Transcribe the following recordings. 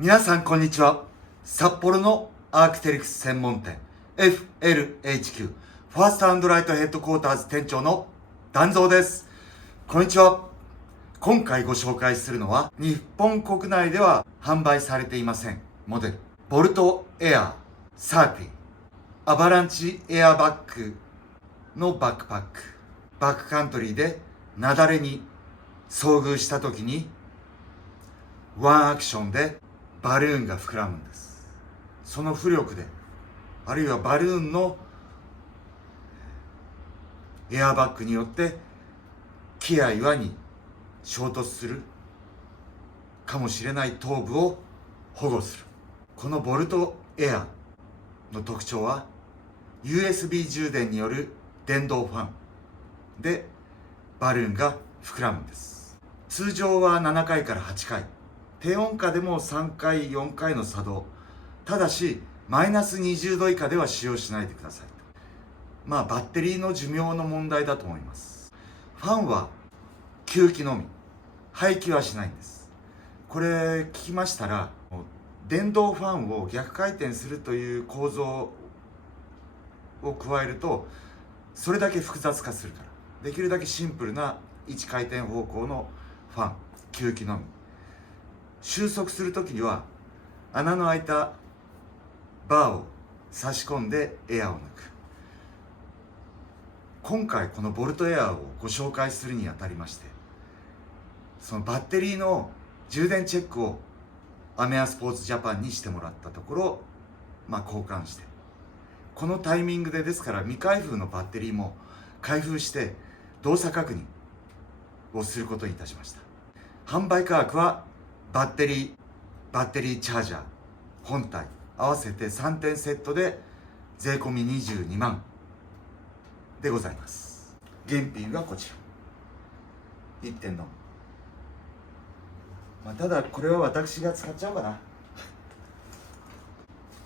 皆さんこんにちは。札幌のアークテリクス専門店 FLHQ ファースト&ライトヘッドクォーターズ店長の団蔵です。こんにちは。今回ご紹介するのは日本国内では販売されていませんモデルボルトエア30アバランチエアバッグのバックパック。バックカントリーで雪崩に遭遇した時にワンアクションでバルーンが膨らむんです。その浮力であるいはバルーンのエアバッグによって木や岩に衝突するかもしれない頭部を保護する。このボルトエアの特徴は USB 充電による電動ファンでバルーンが膨らむんです。通常は7回から8回、低温下でも3回4回の作動。ただしマイナス20度以下では使用しないでください。バッテリーの寿命の問題だと思います。ファンは吸気のみ、排気はしないんです。これ聞きましたら、電動ファンを逆回転するという構造を加えるとそれだけ複雑化するから、できるだけシンプルな1回転方向のファン、吸気のみ。収束するときには穴の開いたバーを差し込んでエアを抜く。今回このボルトエアをご紹介するにあたりまして、そのバッテリーの充電チェックをアメアスポーツジャパンにしてもらったところ、交換して、このタイミングでですから未開封のバッテリーも開封して動作確認をすることにいたしました。販売価格はバッテリーチャージャー本体合わせて3点セットで税込み22万でございます。原品はこちら1点のただこれは私が使っちゃおうかな。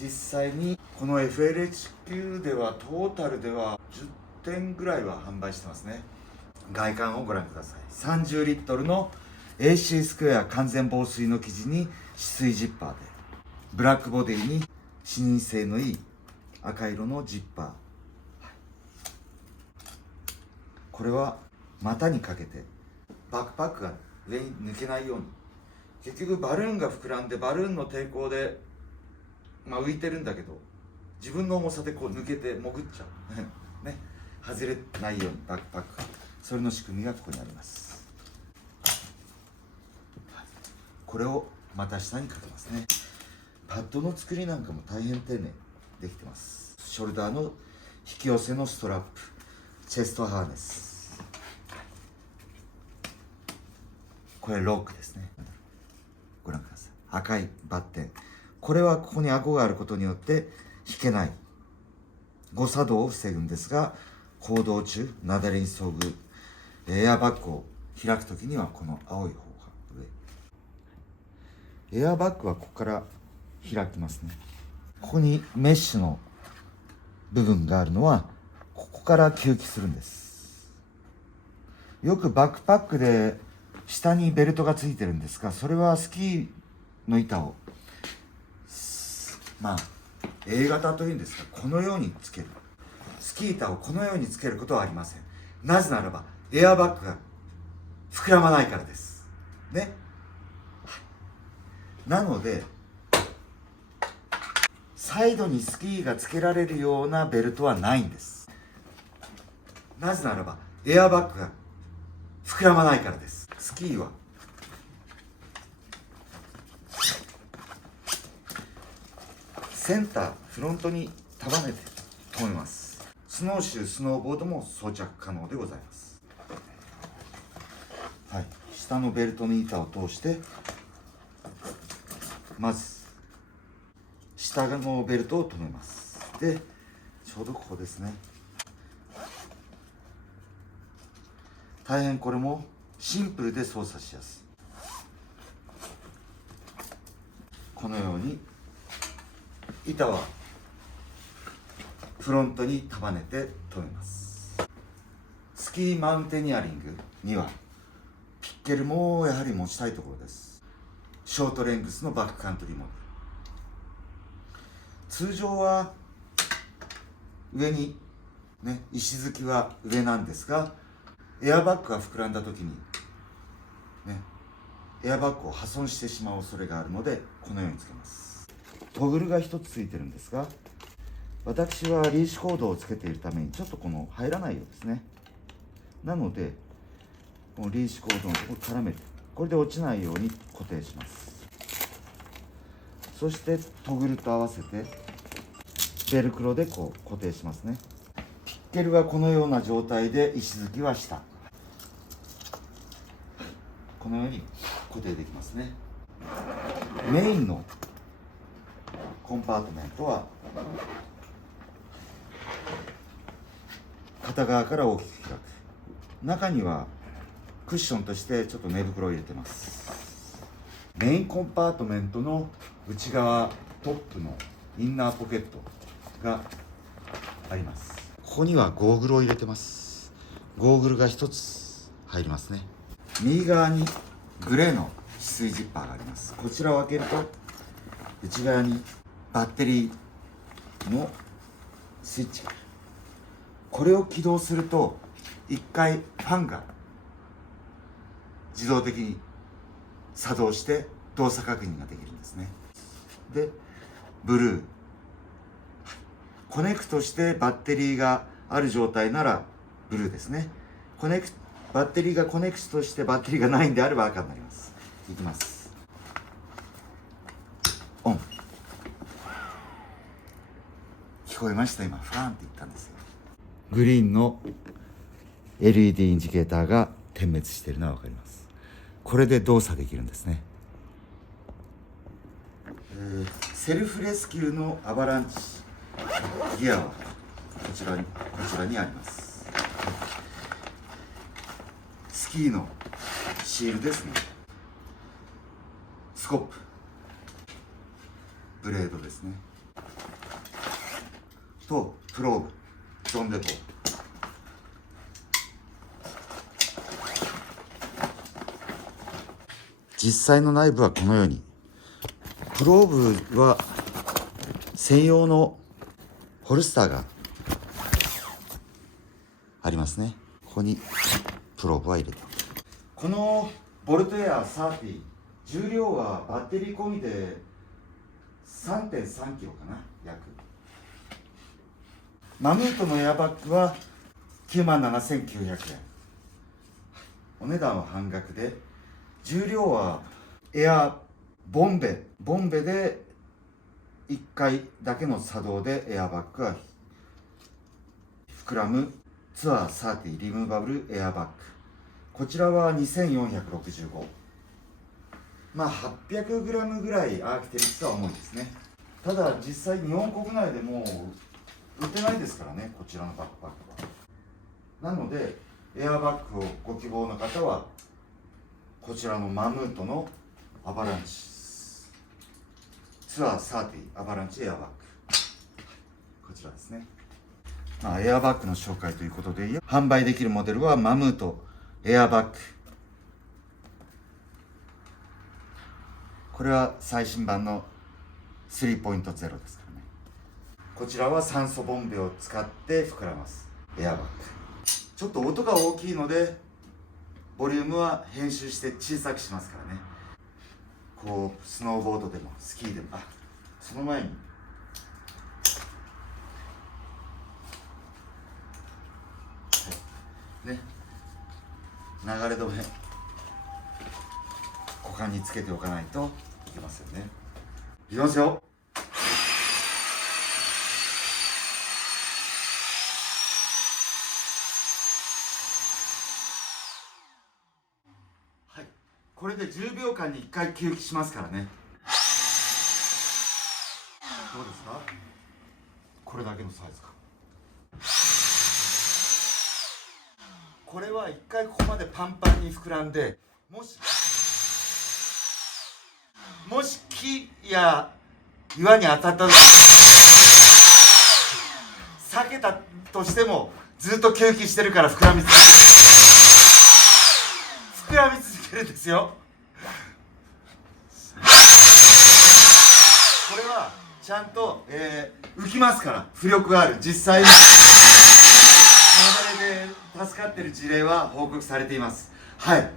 実際にこの FLHQ ではトータルでは10点ぐらいは販売してますね。外観をご覧ください。30リットルの AC スクエア完全防水の生地に止水ジッパーで、ブラックボディに視認性のいい赤色のジッパー。これは股にかけてバックパックが上に抜けないように。結局バルーンが膨らんでバルーンの抵抗で浮いてるんだけど、自分の重さでこう抜けて潜っちゃうね、外れないようにバックパック、それの仕組みがここにあります。これをまた下にかけますね。パッドの作りなんかも大変丁寧にできてます。ショルダーの引き寄せのストラップ、チェストハーネス、これロックですね。ご覧ください。赤いバッテン、これはここに顎があることによって引けない誤作動を防ぐんですが、行動中雪崩に遭遇、エアバッグを開くときにはこの青い方が上。エアバッグはここから開きますね。ここにメッシュの部分があるのはここから吸気するんです。よくバックパックで下にベルトがついてるんですが、それはスキーの板をA 型というんですが、このようにつける。スキー板をこのようにつけることはありません。なぜならばエアバッグが膨らまないからですね。なのでサイドにスキーがつけられるようなベルトはないんです。なぜならばエアバッグが膨らまないからです。スキーはセンターフロントに束ねて留めます。スノーシュースノーボードも装着可能でございます。下のベルトの板を通してまず下のベルトを留めます。でちょうどここですね。大変これもシンプルで操作しやすい。このように板はフロントに束ねて留めます。スキーマウンテニアリングにはピッケルもやはり持ちたいところです。ショートレングスのバックカントリーモデル。通常は上にね、石突きは上なんですが、エアバッグが膨らんだ時にね、エアバッグを破損してしまう恐れがあるので、このようにつけます。トグルが1つついてるんですが、私はリーシュコードをつけているためにちょっとこの入らないようですね。なのでこのリーシュコードのところ絡めて、これで落ちないように固定します。そしてトグルと合わせてベルクロでこう固定しますね。ピッケルはこのような状態で、石突きは下、このように固定できますね。メインのコンパートメントは片側から大きく開く。中にはクッションとしてちょっと寝袋を入れてます。メインコンパートメントの内側トップのインナーポケットがあります。ここにはゴーグルを入れてます。ゴーグルが1つ入りますね。右側にグレーの止水ジッパーがあります。こちらを開けると内側にバッテリーのスイッチがある。これを起動すると1回ファンが自動的に作動して動作確認ができるんですね。で、ブルー、コネクトしてバッテリーがある状態ならブルーですね。バッテリーがコネクトしてバッテリーがないんであれば赤になります。いきます。オン。聞こえました？今ファンって言ったんですよ。グリーンの LED インジケーターが点滅しているのは分かります。これで動作できるんですね。セルフレスキューのアバランチギアはこちらにあります。スキーのシールですね。スコップ、ブレードですね、とプローブ、ジョンデポー。実際の内部はこのように、プローブは専用のホルスターがありますね。ここにプローブは入れて、このボルトエア30、重量はバッテリー込みで 3.3 キロかな、約。マムートのエアバッグは 97,900 円。お値段は半額で、重量はエアボンベで1回だけの作動でエアバッグが膨らむツアー30リムーバブルエアバッグ。こちらは2465。まあ 800g ぐらいアーキテリクスは重いですね。ただ実際日本国内でも売ってないですからね、こちらのバックパックは。なのでエアバッグをご希望の方はこちらのマムートのアバランチツアー30アバランチエアバッグ、こちらですね。エアバッグの紹介ということで、販売できるモデルはマムートエアバッグ。これは最新版の 3.0 ですからね。こちらは酸素ボンベを使って膨らますエアバッグ。ちょっと音が大きいのでボリュームは編集して小さくしますからね。こうスノーボードでもスキーでも、その前にね、流れ止め股間につけておかないといけますよね。いきますよ。はい、これで10秒間に1回吸気しますからね。どうですか？これだけのサイズか。これは1回ここまでパンパンに膨らんで、もし木や岩に当たった時避けたとしてもずっと吸気してるから膨らみ続けるんですよ。ちゃんと、浮きますから、浮力がある。実際に流れで助かってる事例は報告されています。はい、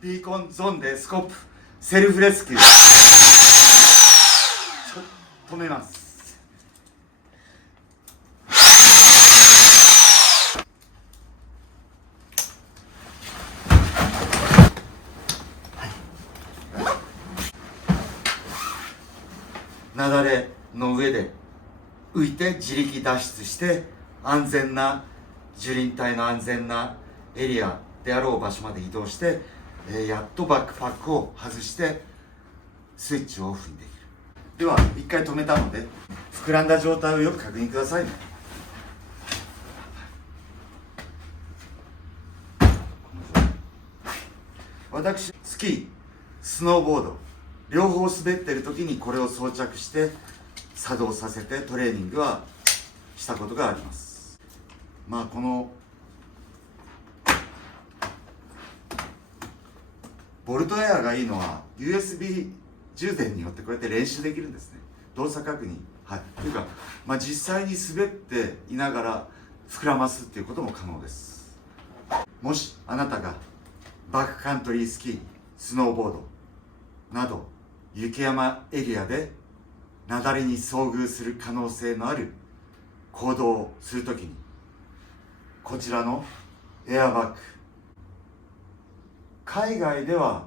ビーコンゾーンでスコップセルフレスキュー止めます。雪崩の上で浮いて自力脱出して安全な樹林帯の安全なエリアであろう場所まで移動して、やっとバックパックを外してスイッチをオフにできる。では一回止めたので膨らんだ状態をよく確認くださいね。私スキースノーボード両方滑ってる時にこれを装着して作動させてトレーニングはしたことがあります。まあこのボルトエアがいいのは USB 充電によってこうやって練習できるんですね。動作確認、はい、というか、実際に滑っていながら膨らますっていうことも可能です。もしあなたがバックカントリースキースノーボードなど雪山エリアで雪崩に遭遇する可能性のある行動をするときにこちらのエアバッグ、海外では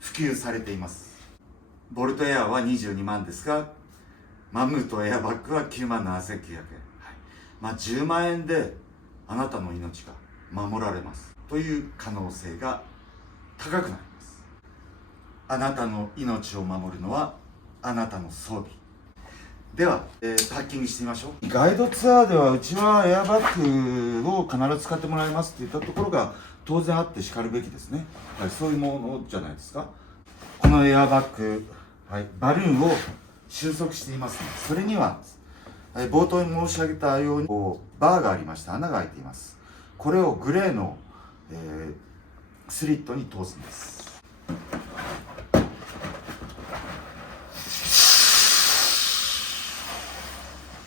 普及されています。ボルトエアは22万ですがマムートエアバッグは9万7900円、はい、10万円であなたの命が守られますという可能性が高くなります。あなたの命を守るのはあなたの装備では、パッキングしてみましょう。ガイドツアーではうちはエアバッグを必ず使ってもらいますっていったところが当然あってしかるべきですね、はい、そういうものじゃないですか。このエアバッグ、はい、バルーンを収束していますね。それには、冒頭に申し上げたようにバーがありまして穴が開いています。これをグレーの、スリットに通すんです。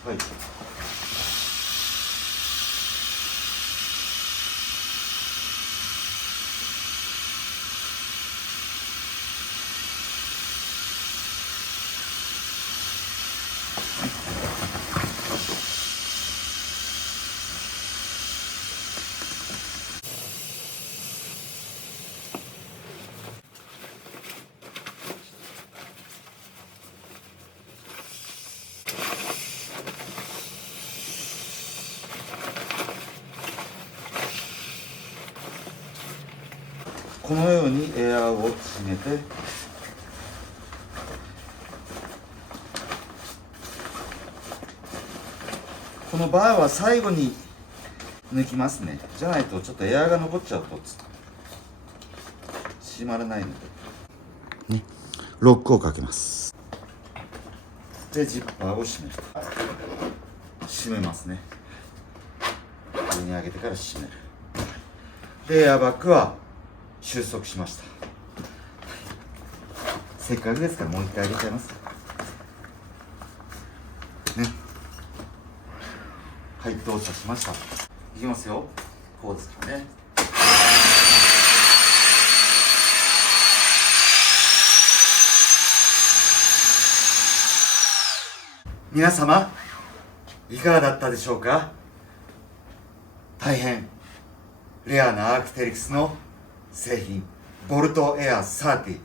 はい、このようにエアを締めてこのバーは最後に抜きますね。じゃないとちょっとエアが残っちゃうと閉まらないので、ね、ロックをかけます。でジッパーを閉める。閉めますね。上に上げてから閉める。でエアバッグは収束しました。せっかくですからもう一回入れちゃいますね。はい、動作しました。いきますよ。こうですかね。皆様いかがだったでしょうか。大変レアなアークテリクスの製品ボルトエア30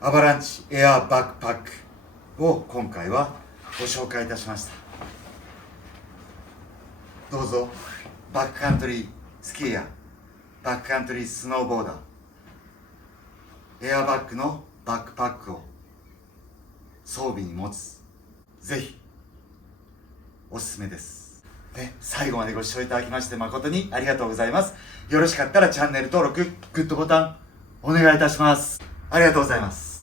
アバランチエアバックパックを今回はご紹介いたしました。どうぞバックカントリースキーやバックカントリースノーボーダーエアバッグのバックパックを装備に持つ、ぜひおすすめです。最後までご視聴いただきまして誠にありがとうございます。よろしかったらチャンネル登録、グッドボタンお願いいたします。ありがとうございます。